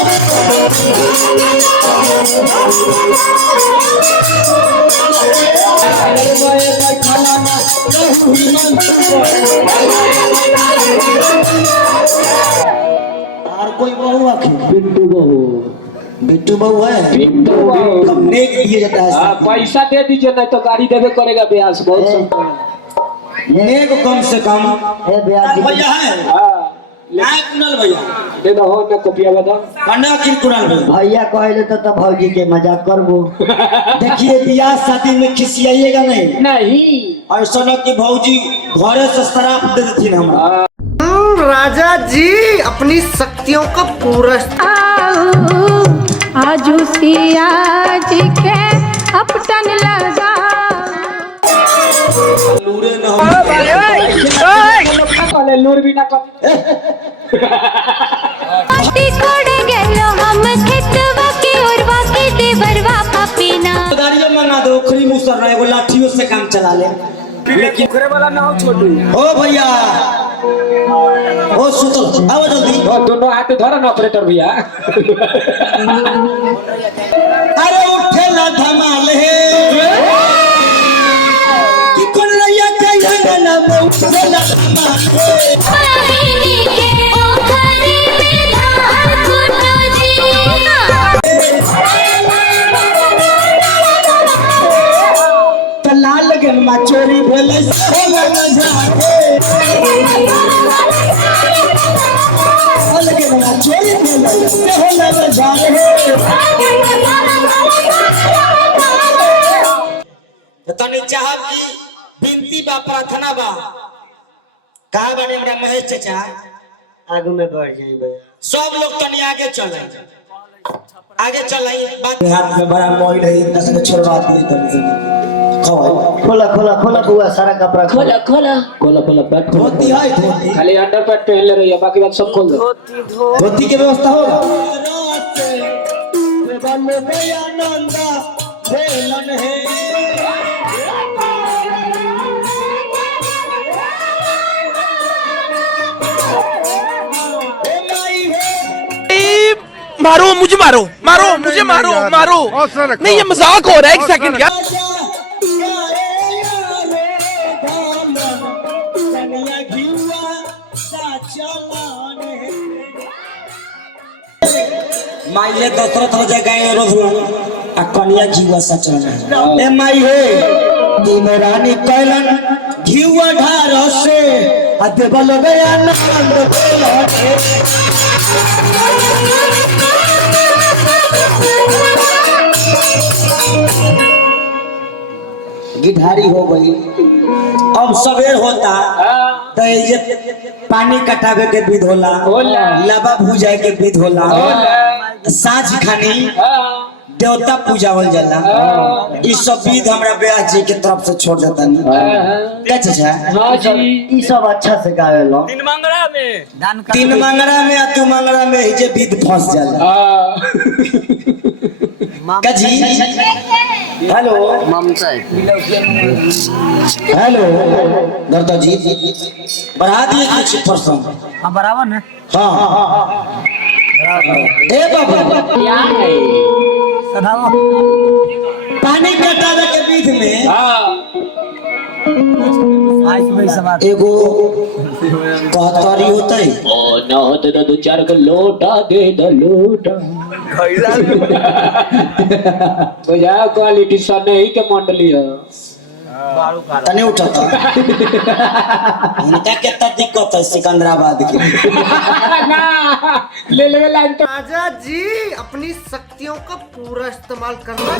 और कोई बहू आखिर बिट्टू बहू। बिट्टू बहू है। बिट्टू बहू कब नेक दिया जाता है। पैसा दे दीजिए नहीं तो गाड़ी देवे करेगा ब्यास बहुत सब। नेक कम से कम भैया है। कुणाल भैया दे दो हो ना कॉपिया बता कन्या की कुणाल भैया कहले तो भौजी के मजाक करबो। देखिए बियाह शादी में खिसियाइएगा नहीं। नहीं ऐसा न कि भौजी घरे से शराब दे देती हमरा। राजा जी अपनी शक्तियों का पूरा आजू सिया जी के अपटन लगा लूरे न कॉले लूर भी ना कर छोड़ गेलो हम खेतवा के ओरवा के देवरवा पपीना गाड़ियों मंगा दो खरी मुसर रहे वो लाठियों से काम चला ले। लेकिन घरे वाला ना हो छोटू। ओ भैया ओ सुतल आओ जल्दी। वो दोनों हाथ धरा ना ऑपरेटर भैया। अरे उठे ला धमाल है कि कौन रैया के ना उठे ला धमाल है। पानी के ओखरी में धार कुटो जी तला लगन मा चोरी भेले से न जाके लगन मा चोरी भेले से न जाके। तो तनी चाहब की विनती बा प्रार्थना बा कहा बने हमरा महेश चाचा आगू में बढ़ जाइए। सब लोग तनी आगे चले आगे चले। बात हाथ में बड़ा मोइल है इतना से छोड़वा दिए तनी से खोला खोला खोला बुआ सारा कपड़ा खोला खोला खोला खोला बैठ धोती है धोती खाली अंडर पैंट पहन ले रही है बाकी बात सब खोल दो। धोती की व्यवस्था होगा। मारो मुझे मारो मारो मुझे मारो मारो नहीं ये मजाक हो रहा है। एक सेकंड क्या माइले दशरथ हो जाए गाय रोधुआ आ कन्या घीवा सचना ए माई हे दिन रानी कैलन घीवा ढार से आ देवल गया नंद बोलते गिधारी हो गई। अब सवेर होता तो ये पानी कटावे के विध होला लबा भुजाए के विध होला साँझ खानी देवता पूजावल जाला। इस सब विध हमरा ब्याह जी के तरफ से छोड़ देता नहीं क्या चाचा। हां जी ई सब अच्छा से गावेलो। तीन मंगरा में आ दू मंगरा में ही जे विध फंस जाला। का जी हेलो ममता हेलो दर्दा जी बढ़ा दिए कुछ परसों। हां बराबर ना। हाँ ए बाबा क्या है सदावा पानी कटावे के विध में हां आज में सब एगो कहतारी होता है। ओ ना होते तो दो चार को लोटा दे दो लोटा बुझा क्वालिटी सने ही के मंडली है तने उठाता उनका कितना दिक्कत है सिकंदराबाद की ना ले ले लाइन तो राजा जी अपनी शक्तियों का पूरा इस्तेमाल करना।